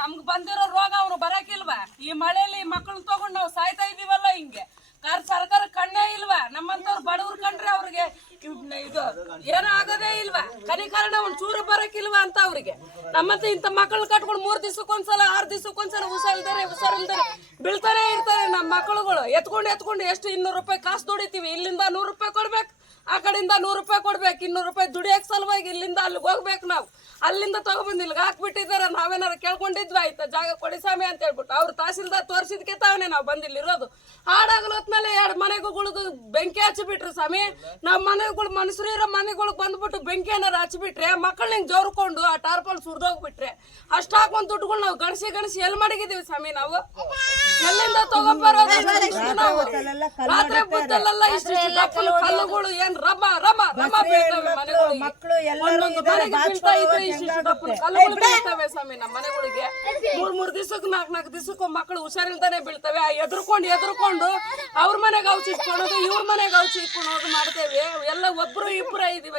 ನಮ್ಗ್ ಬಂದಿರೋ ರೋಗ ಅವ್ರು ಬರಕಿಲ್ವಾ? ಈ ಮಳೆಯಲ್ಲಿ ಮಕ್ಕಳನ್ನ ತಗೊಂಡ್ ನಾವು ಸಾಯ್ತಾ ಇದೀವಲ್ಲ ಹಿಂಗೆ? ಕಾರ್, ಸರ್ಕಾರ ಕಣ್ಣೇ ಇಲ್ವಾ? ನಮ್ಮಂತವ್ರು ಬಡವ್ರು ಕಂಡ್ರೆ ಅವ್ರಿಗೆ ಇದು ಏನೂ ಆಗೋದೇ ಇಲ್ವಾ? ಕನಿಕರಣ ಒಂದ್ ಚೂರು ಬರಕಿಲ್ವಾ ಅಂತ ಅವ್ರಿಗೆ? ನಮ್ಮಂತ ಇಂಥ ಮಕ್ಕಳು ಕಟ್ಕೊಂಡು ಮೂರ್ ದಿವ್ಸಕ್ಕೊಂದ್ಸಲ, ಆರ್ ದಿವ್ಸಕ್ಕೊಂದ್ಸಲ ಹುಷಾರಿಲ್ದಾರೆ ಹುಷಾರಿಲ್ದಾರೆ ಬೀಳ್ತಾನೆ ಇರ್ತಾರೆ ನಮ್ಮ ಮಕ್ಕಳುಗಳು ಎತ್ಕೊಂಡು ಎತ್ಕೊಂಡು ಎಷ್ಟು ಇನ್ನೂರು ರೂಪಾಯಿ ಕಾಸು ದುಡಿತೀವಿ, ಇಲ್ಲಿಂದ ನೂರು ರೂಪಾಯಿ ಕೊಡ್ಬೇಕು. ಆ ಕಡೆಯಿಂದ ನೂರು ರೂಪಾಯಿ ಕೊಡ್ಬೇಕು, ಇನ್ನೂರು ರೂಪಾಯಿ ದುಡಿಯಕ್ ಸಲುವಾಗಿ ಇಲ್ಲಿಂದ ಅಲ್ಲಿಗೆ ಹೋಗ್ಬೇಕು ನಾವು. ಅಲ್ಲಿಂದ ತಗೊಬಂದು ಇಲ್ಲಿಗೆ ಹಾಕ್ಬಿಟ್ಟಿದ್ದಾರೆ ನಾವೇನಾರು ಕೇಳ್ಕೊಂಡಿದ್ವಿ, ಆಯ್ತಾ, ಜಾಗ ಕೊಡಿ ಸ್ವಾಮಿ ಅಂತ ಹೇಳ್ಬಿಟ್ಟು. ಅವ್ರು ತಹಸೀಲ್ದಾರ್ ತೋರಿಸಿದ್ಕೆ ತಾವೇ ನಾವು ಬಂದಿಲ್ಲಿರೋದು. ಹಾಡಾಗಲ ಹೊತ್ಮೇಲೆ ಎರಡು ಮನೆಗಳಿಗೂ ಬೆಂಕಿ ಹಚ್ಚಿಬಿಟ್ರಿ ಸ್ವಾಮಿ. ನಮ್ಮ ಮನೆಗಳು ಮನುಷ್ಯರು ಇರೋ ಮನೆಗಳಿಗೆ ಬಂದ್ಬಿಟ್ಟು ಬೆಂಕಿ ಏನಾರು ಹಚ್ಚಿಬಿಟ್ರೆ ಮಕ್ಕಳು ಹಿಂಗೆ ಜೋರ್ಕೊಂಡು ಆ ಟಾರ್ಪಲ್ ಸುರಿದೋಗ್ಬಿಟ್ರೆ, ಅಷ್ಟು ಹಾಕೊಂಡ್ ದುಡ್ಡುಗಳು ನಾವು ಗಣಸಿ ಗಣಸಿ ಎಲ್ಲಿ ಮಡಗಿದ್ದೀವಿ ಸ್ವಾಮಿ ನಾವು? ತಗೊಂಬರೋದು ರಾತ್ರಿ ಹೊತ್ತಲ್ಲೆಲ್ಲ ಇಷ್ಟಿಷ್ಟು ದಪ್ಪನ ಕಲ್ಲುಗಳು ಏನ್ ರಮ ರಮ ರಮ ಬೀಳ್ತವೆ ಮನೆಗಳಿಗೆ. ಮಕ್ಕಳು ಒಂದೊಂದು ಮನೆಗೆ ಬೀಳ್ತಾ ಇದ್ರೆ ಕಲ್ಲುಗಳು ಬೀಳ್ತವೆ ಸ್ವಾಮಿ ನಮ್ಮ ಮನೆಗಳಿಗೆ. ಮೂರ್ ಮೂರ್ ದಿವಸಕ್ಕೆ ನಾಲ್ಕು ನಾಲ್ಕು ದಿವಸಕ್ಕೂ ಮಕ್ಕಳು ಹುಷಾರಿಲ್ದಾನೆ ಬೀಳ್ತವೆ. ಆ ಎದ್ರುಕೊಂಡು ಎದ್ರುಕೊಂಡು ಅವ್ರ ಮನೆಗೆ ಔಷಧಿ ಇಟ್ಕೊಳೋದು ಇವ್ರ ಮನೆಗೆ ಔಷಧಿ ಇಟ್ಕೊಳೋದು ಮಾಡ್ತೇವೆ. ಎಲ್ಲ ಒಬ್ರು ಇಬ್ರು ಇದೀವ